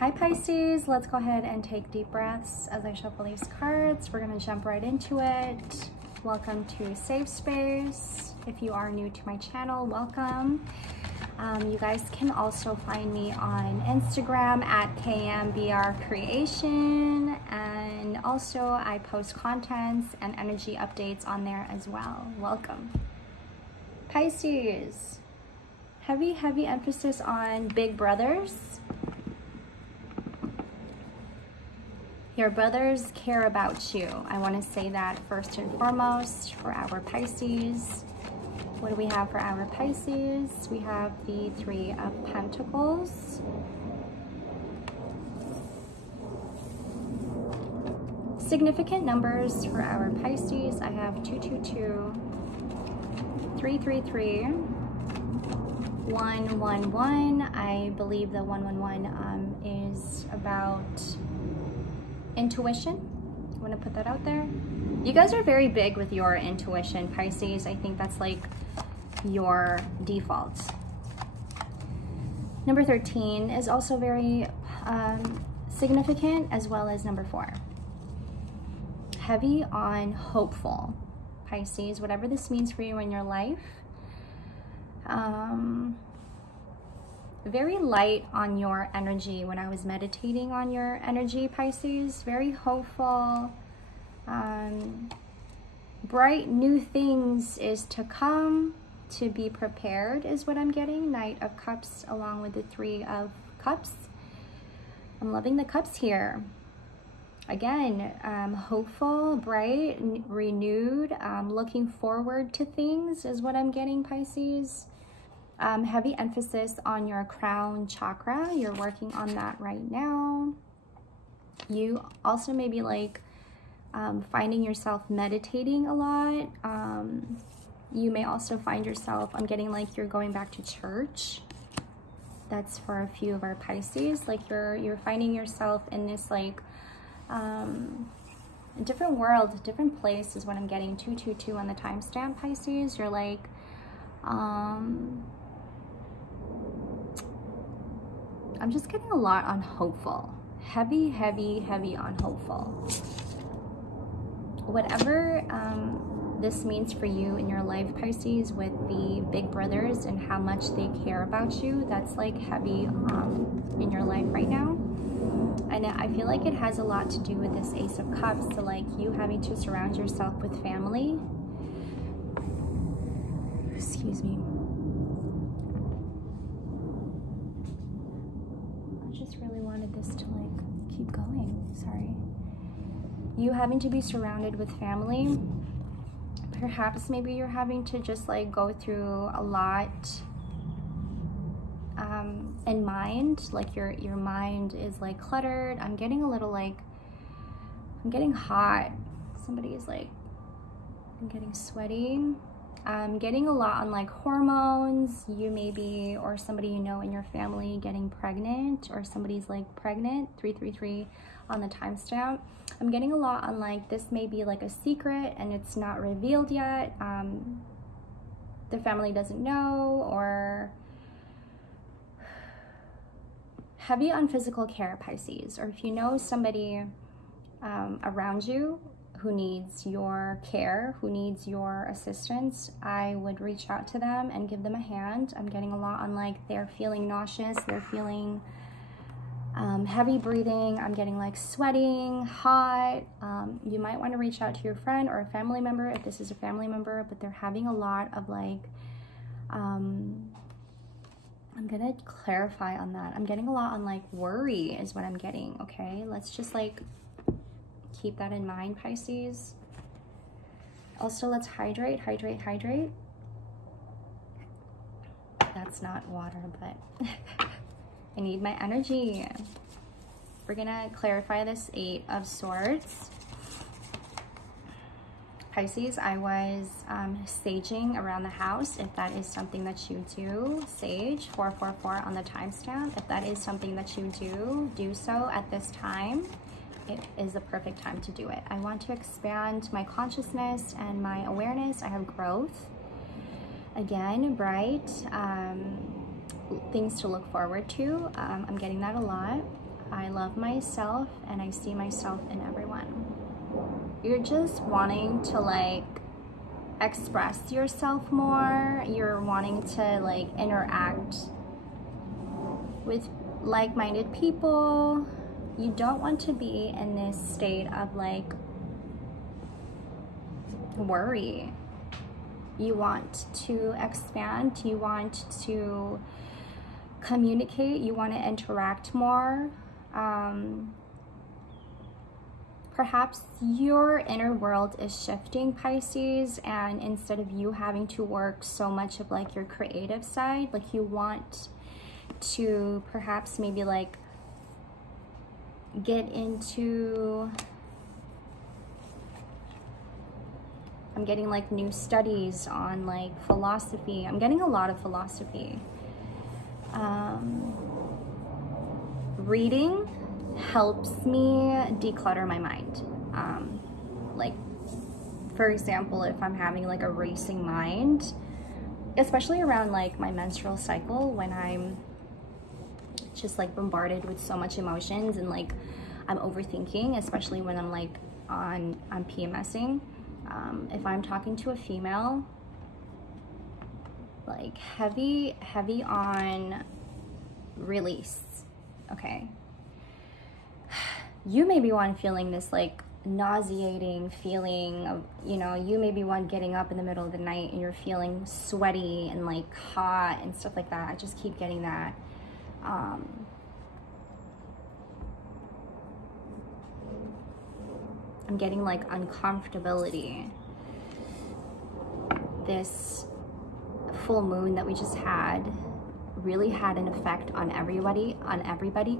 Hi Pisces, let's go ahead and take deep breaths as I shuffle these cards. We're gonna jump right into it. Welcome to Safe Space. If you are new to my channel, welcome. You guys can also find me on Instagram at KMBRCreation, and also I post contents and energy updates on there as well. Welcome. Pisces, heavy emphasis on big brothers. Your brothers care about you. I want to say that first and foremost for our Pisces. What do we have for our Pisces? We have the Three of Pentacles. Significant numbers for our Pisces. I have 222, 333, 111. I believe the 111 is about intuition. I want to put that out there. You guys are very big with your intuition, Pisces. I think that's like your default. Number 13 is also very significant, as well as number 4. Heavy on hopeful, Pisces, whatever this means for you in your life. Very light on your energy when I was meditating on your energy, Pisces. Very hopeful. Bright new things is to come, to be prepared is what I'm getting. Knight of Cups along with the Three of Cups. I'm loving the cups here. Again, hopeful, bright, renewed, looking forward to things is what I'm getting, Pisces. Heavy emphasis on your crown chakra. You're working on that right now. You also may be like finding yourself meditating a lot. You may also find yourself, I'm getting like you're going back to church. That's for a few of our Pisces. Like you're finding yourself in this like a different world, different place is what I'm getting. 222 on the timestamp, Pisces. You're like I'm just getting a lot on hopeful. Heavy on hopeful. Whatever this means for you in your life, Pisces, with the big brothers and how much they care about you, that's like heavy in your life right now. And I feel like it has a lot to do with this Ace of Cups, so like you having to surround yourself with family. Excuse me. Really wanted this to like keep going. Sorry. You having to be surrounded with family. Perhaps maybe you're having to just like go through a lot in mind. Like your mind is like cluttered. I'm getting a little like, I'm getting hot. Somebody is like, I'm getting sweaty. Getting a lot on like hormones. You maybe, or somebody you know in your family getting pregnant, or somebody's like pregnant. 333 on the timestamp. I'm getting a lot on like this may be like a secret and it's not revealed yet. The family doesn't know, or heavy on physical care, Pisces. Or if you know somebody around you who needs your care, who needs your assistance, I would reach out to them and give them a hand. I'm getting a lot on like they're feeling nauseous, they're feeling heavy breathing. I'm getting like sweating, hot. You might want to reach out to your friend or a family member if this is a family member, but they're having a lot of like, I'm gonna clarify on that. I'm getting a lot on like worry is what I'm getting, okay? Let's just like keep that in mind, Pisces. Also, let's hydrate. That's not water, but I need my energy. We're gonna clarify this Eight of Swords. Pisces, I was saging around the house. If that is something that you do, sage, 444 on the timestamp. If that is something that you do so at this time. It is the perfect time to do it. I want to expand my consciousness and my awareness. I have growth. Again, bright, things to look forward to. I'm getting that a lot. I love myself and I see myself in everyone. You're just wanting to like express yourself more. You're wanting to like interact with like-minded people. You don't want to be in this state of like worry. You want to expand, you want to communicate, you want to interact more. Perhaps your inner world is shifting, Pisces, and instead of you having to work so much of like your creative side, like you want to perhaps maybe like get into, I'm getting like new studies on like philosophy. I'm getting a lot of philosophy. Reading helps me declutter my mind. Like, for example, if I'm having like a racing mind, especially around like my menstrual cycle, when I'm just like bombarded with so much emotions and like I'm overthinking, especially when I'm like I'm PMSing. If I'm talking to a female, like heavy on release, okay? You may be one feeling this like nauseating feeling of, you know, you may be one getting up in the middle of the night and you're feeling sweaty and like hot and stuff like that. I just keep getting that. I'm getting like uncomfortability. This full moon that we just had really had an effect on everybody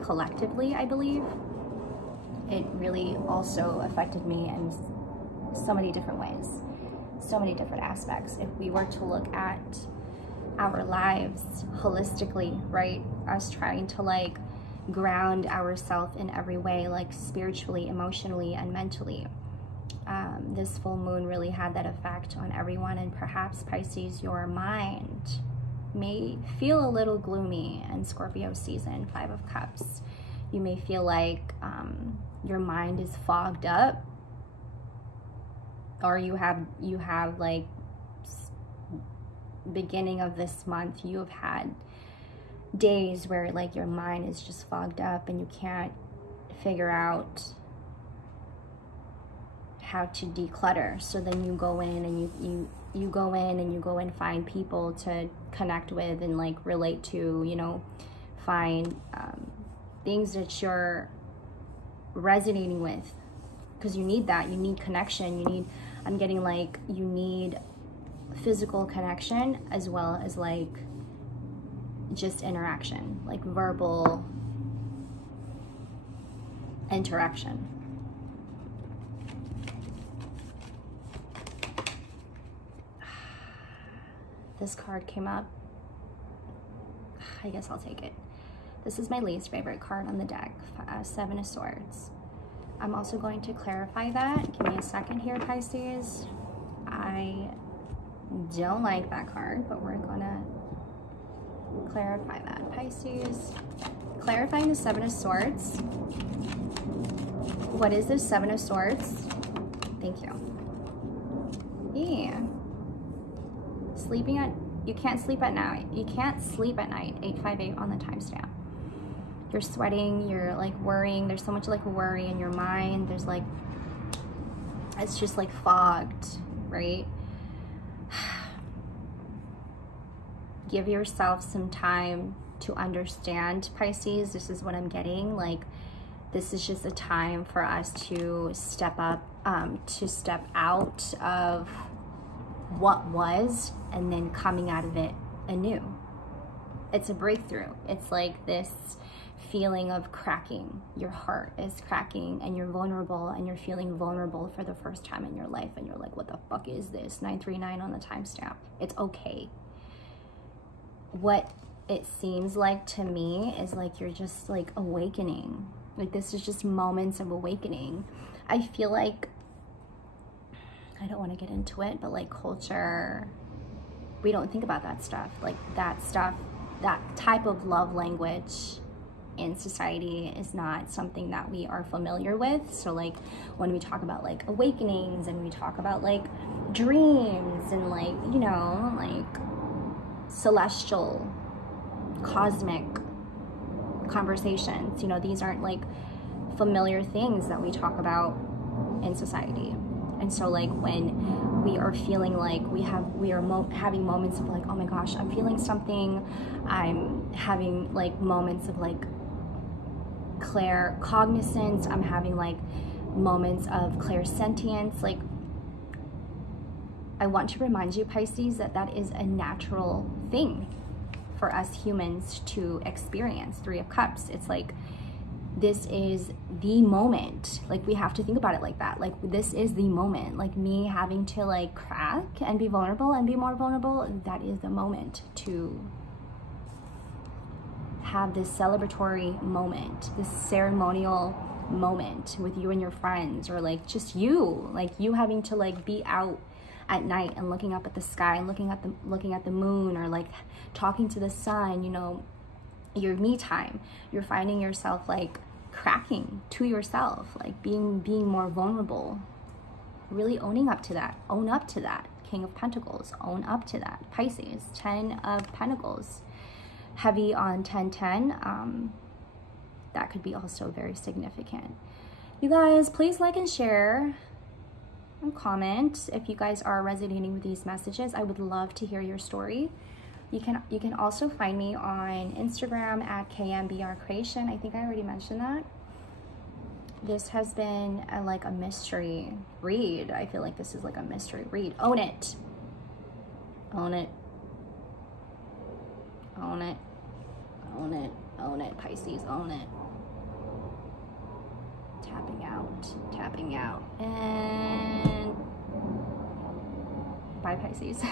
collectively, I believe. It really also affected me in so many different ways, so many different aspects. If we were to look at our lives holistically, right? Us trying to like ground ourselves in every way, like spiritually, emotionally, and mentally. This full moon really had that effect on everyone, and perhaps, Pisces, your mind may feel a little gloomy in Scorpio season, 5 of Cups. You may feel like your mind is fogged up, or you have like beginning of this month, you have had days where like your mind is just fogged up and you can't figure out how to declutter. So then you go in and you go in and you go and find people to connect with and like relate to, you know, find things that you're resonating with, because you need that. You need connection. You need, I'm getting like, you need physical connection as well as like just interaction, like verbal interaction. This card came up. I guess I'll take it. This is my least favorite card on the deck, 7 of Swords. I'm also going to clarify that. Give me a second here, Pisces. I don't like that card, but we're gonna clarify that. Pisces, clarifying the 7 of Swords. What is this 7 of Swords? Thank you. Yeah. Sleeping at, you can't sleep at night. You can't sleep at night, 858 on the timestamp. You're sweating, you're like worrying. There's so much like worry in your mind. There's like, it's just like fogged, right? Give yourself some time to understand, Pisces. This is what I'm getting. Like, this is just a time for us to step up, to step out of what was and then coming out of it anew. It's a breakthrough. It's like this feeling of cracking. Your heart is cracking and you're vulnerable, and you're feeling vulnerable for the first time in your life, and you're like, what the fuck is this? 939 on the timestamp. It's okay. What it seems like to me is like you're just like awakening. Like, this is just moments of awakening. I feel like, I don't want to get into it, but like culture, we don't think about that stuff. Like that stuff, that type of love language in society is not something that we are familiar with. So like when we talk about like awakenings and we talk about like dreams and like, you know, like celestial, cosmic conversations, you know, these aren't like familiar things that we talk about in society. And so like when we are feeling like we are having moments of like, oh my gosh, I'm feeling something, I'm having like moments of like claircognizance, I'm having like moments of clairsentience, like I want to remind you, Pisces, that that is a natural thing for us humans to experience. Three of Cups, it's like this is the moment. Like we have to think about it like that. Like this is the moment. Like me having to like crack and be vulnerable and be more vulnerable, that is the moment to have this celebratory moment, this ceremonial moment with you and your friends, or like just you, like you having to like be out at night and looking up at the sky and looking at the moon, or like talking to the sun, you know, your me time. You're finding yourself like cracking to yourself, like being more vulnerable, really owning up to that. Own up to that. King of Pentacles, own up to that. Pisces, 10 of Pentacles, heavy on 10-10. That could be also very significant. You guys, please like and share and comment if you guys are resonating with these messages. I would love to hear your story. You can also find me on Instagram at KMBRCreation. I think I already mentioned that. This has been like a mystery read. I feel like this is like a mystery read. Own it. Own it. Own it. Own it. Own it, Pisces. Own it. Tapping out. Tapping out. And bye, Pisces.